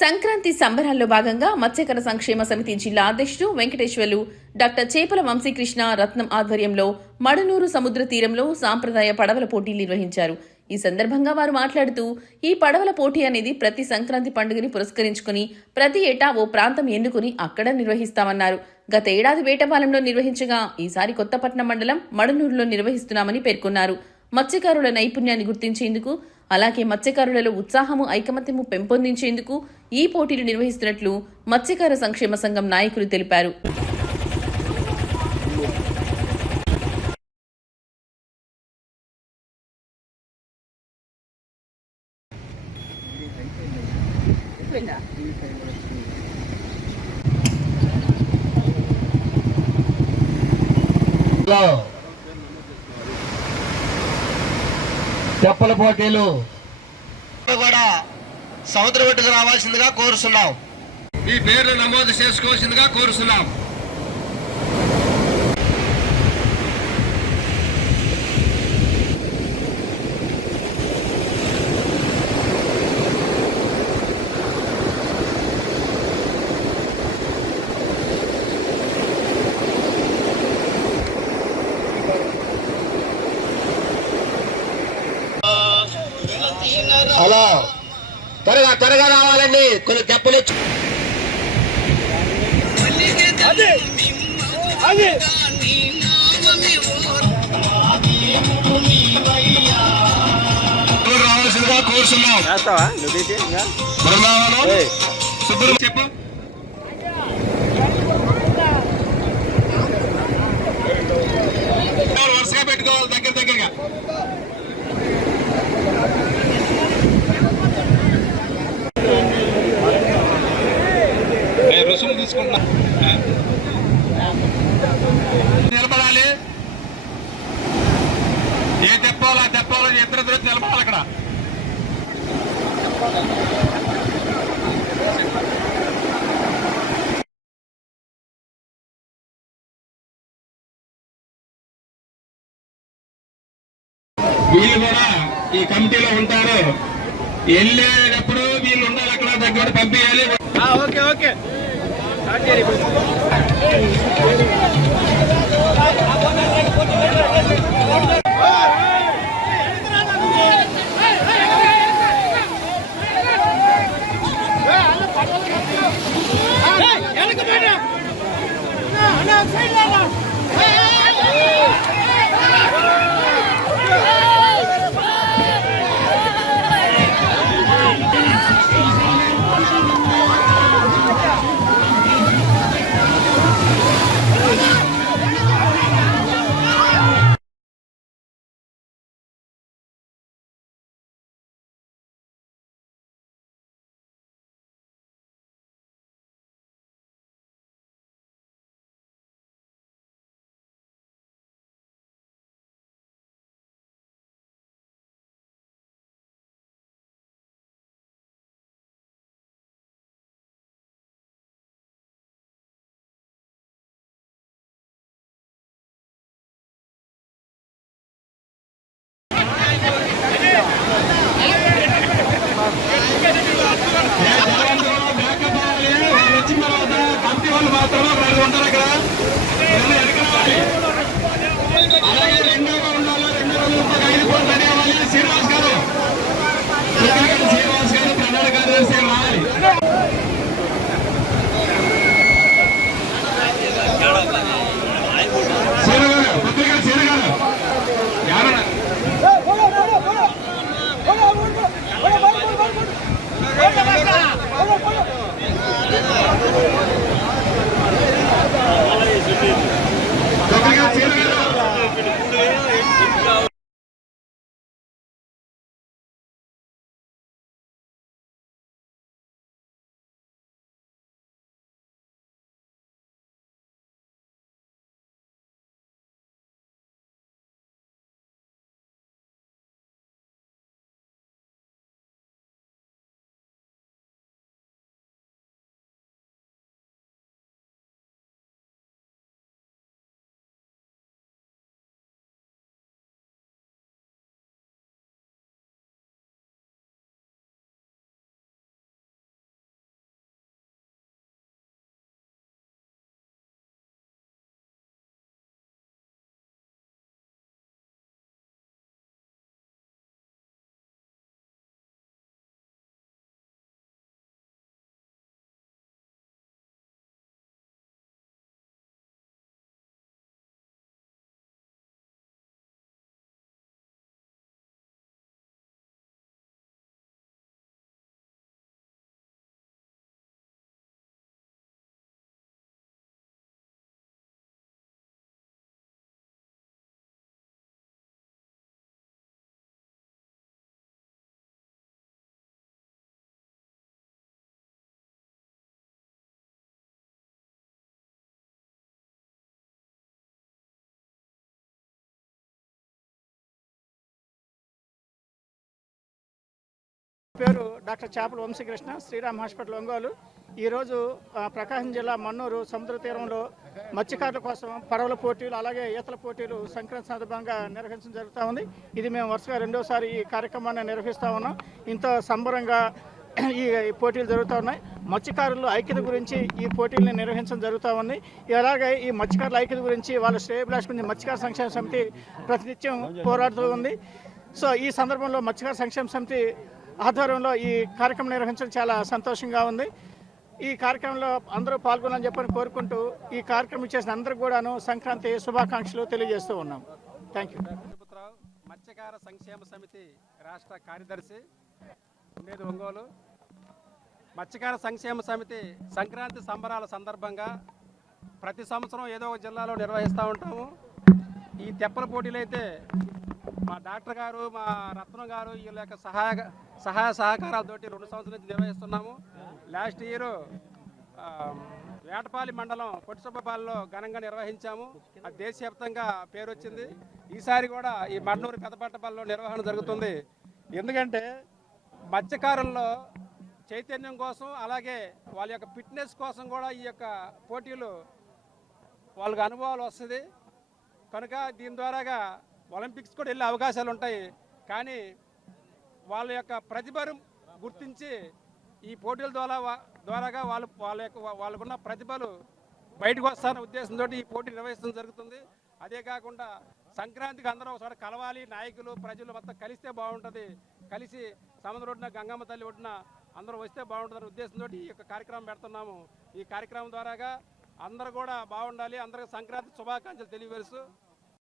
సంక్రాంతి సంబరాల్లో భాగంగా మత్స్యకార సంక్షేమ సమితి జిల్లా అధ్యక్షుడు వెంకటేశ్వర్లు డాక్టర్ చేపల వంశీకృష్ణ రత్నం ఆధ్వర్యంలో మడనూరు సముద్ర తీరంలో సాంప్రదాయ పడవల పోటీలు నిర్వహించారు. ఈ సందర్భంగా వారు మాట్లాడుతూ, ఈ పడవల పోటీ అనేది ప్రతి సంక్రాంతి పండుగని పురస్కరించుకుని ప్రతి ఏటా ఓ ప్రాంతం ఎన్నుకుని అక్కడ నిర్వహిస్తామన్నారు. గత ఏడాది వేటపాలెంలో నిర్వహించగా ఈసారి కొత్తపట్నం మండలం మడనూరులో నిర్వహిస్తున్నామని పేర్కొన్నారు. మత్స్యకారుల నైపుణ్యాన్ని గుర్తించేందుకు, అలాగే మత్స్యకారులలో ఉత్సాహము ఐకమత్యము పెంపొందించేందుకు ఈ పోటీలు నిర్వహిస్తున్నట్లు మత్స్యకార సంక్షేమ సంఘం నాయకులు తెలిపారు. చెప్పల పోటీలు కూడా సముద్ర ఒడ్డుకు రావాల్సిందిగా కోరుతున్నాం. మీ పేర్లు నమోదు చేసుకోవాల్సిందిగా కోరుతున్నాం. హలో, త్వరగా త్వరగా రావాలండి. కొన్ని తెప్పలు రావాల్సిందిగా కోరుతున్నాం. చెప్పు. వరుసగా పెట్టుకోవాలి, దగ్గర దగ్గరగా. రుసుము తీసుకుంటున్నా, నిలబడాలి. ఏ తెప్పాలో ఆ తెప్పాలో ఇద్దరు నిలబడాలి అక్కడ. వీళ్ళు కూడా ఈ కమిటీలో ఉంటారు. వెళ్ళేటప్పుడు వీళ్ళు ఉండాలి, అక్కడ దగ్గర పంపించాలి. ఓకే ఓకే అలాగే రెండోగా ఉండాలి. రెండో రోజు 5 కోట్లు రెడీ అవ్వాలి. శ్రీనివాస్ గారు ప్రధాన కార్యదర్శి రావాలి. పత్రిక సీర గారు ఎవరన్నా పేరు డాక్టర్ చేపల వంశీకృష్ణ, శ్రీరామ్ హాస్పిటల్ ఒంగోలు. ఈరోజు ప్రకాశం జిల్లా మన్నూరు సముద్ర తీరంలో మత్స్యకారుల కోసం పడవల పోటీలు అలాగే ఈతల పోటీలు సంక్రాంతి సందర్భంగా నిర్వహించడం జరుగుతూ ఉంది. ఇది మేము వరుసగా రెండోసారి ఈ కార్యక్రమాన్ని నిర్వహిస్తూ ఉన్నాం. ఇంత సంబరంగా ఈ పోటీలు జరుగుతూ ఉన్నాయి. మత్స్యకారులు ఐక్యత గురించి ఈ పోటీలను నిర్వహించడం జరుగుతూ ఉంది. అలాగే ఈ మత్స్యకారుల ఐక్యత గురించి వాళ్ళ శ్రేయోభిలాష గురించి మత్స్యకార సంక్షేమ సమితి ప్రతినిత్యం పోరాడుతూ ఉంది. సో ఈ సందర్భంలో మత్స్యకార సంక్షేమ సమితి ఆధ్వర్యంలో ఈ కార్యక్రమం నిర్వహించడం చాలా సంతోషంగా ఉంది. ఈ కార్యక్రమంలో అందరూ పాల్గొనాలని చెప్పని కోరుకుంటూ ఈ కార్యక్రమం చేసిన అందరికీ కూడాను సంక్రాంతి శుభాకాంక్షలు తెలియజేస్తూ ఉన్నాం. Thank you. మత్స్యకార సంక్షేమ సమితి రాష్ట్ర కార్యదర్శి ఉండేది ఒంగోలు. మత్స్యకార సంక్షేమ సమితి సంక్రాంతి సంబరాల సందర్భంగా ప్రతి సంవత్సరం ఏదో ఒక జిల్లాలో నిర్వహిస్తూ ఉంటాము. ఈ తెప్పల పోటీలు అయితే మా డాక్టర్ గారు, మా రత్నం గారు వీళ్ళ యొక్క సహాయ సహకారాలతోటి 2 సంవత్సరాల నుంచి నిర్వహిస్తున్నాము. లాస్ట్ ఇయర్ వేటపాలి మండలం పొట్టిసుబ్బపాలెంలో ఘనంగా నిర్వహించాము. అది దేశవ్యాప్తంగా పేరు వచ్చింది. ఈసారి కూడా ఈ మన్నూరు పెదపట్టపల్లిలో నిర్వహణ జరుగుతుంది. ఎందుకంటే మత్స్యకారుల్లో చైతన్యం కోసం అలాగే వాళ్ళ యొక్క ఫిట్నెస్ కోసం కూడా ఈ యొక్క పోటీలు వాళ్ళకి అనుభవాలు వస్తుంది. కనుక దీని ద్వారాగా ఒలింపిక్స్ కూడా వెళ్ళే అవకాశాలు ఉంటాయి. కానీ వాళ్ళ యొక్క ప్రతిభను గుర్తించి ఈ పోటీల ద్వారాగా వాళ్ళకున్న ప్రతిభలు బయటకు వస్తారనే ఉద్దేశంతో ఈ పోటీ నిర్వహించడం జరుగుతుంది. అదే కాకుండా సంక్రాంతికి అందరూ ఒకసారి కలవాలి, నాయకులు ప్రజలు మొత్తం కలిస్తే బాగుంటుంది. కలిసి సముద్రం ఒడ్డున గంగమ్మ తల్లి ఒడ్డున అందరూ వస్తే బాగుంటుందనే ఉద్దేశంతో ఈ యొక్క కార్యక్రమం పెడుతున్నాము. ఈ కార్యక్రమం ద్వారాగా అందరూ కూడా బాగుండాలి, అందరికీ సంక్రాంతి శుభాకాంక్షలు తెలియజేస్తూ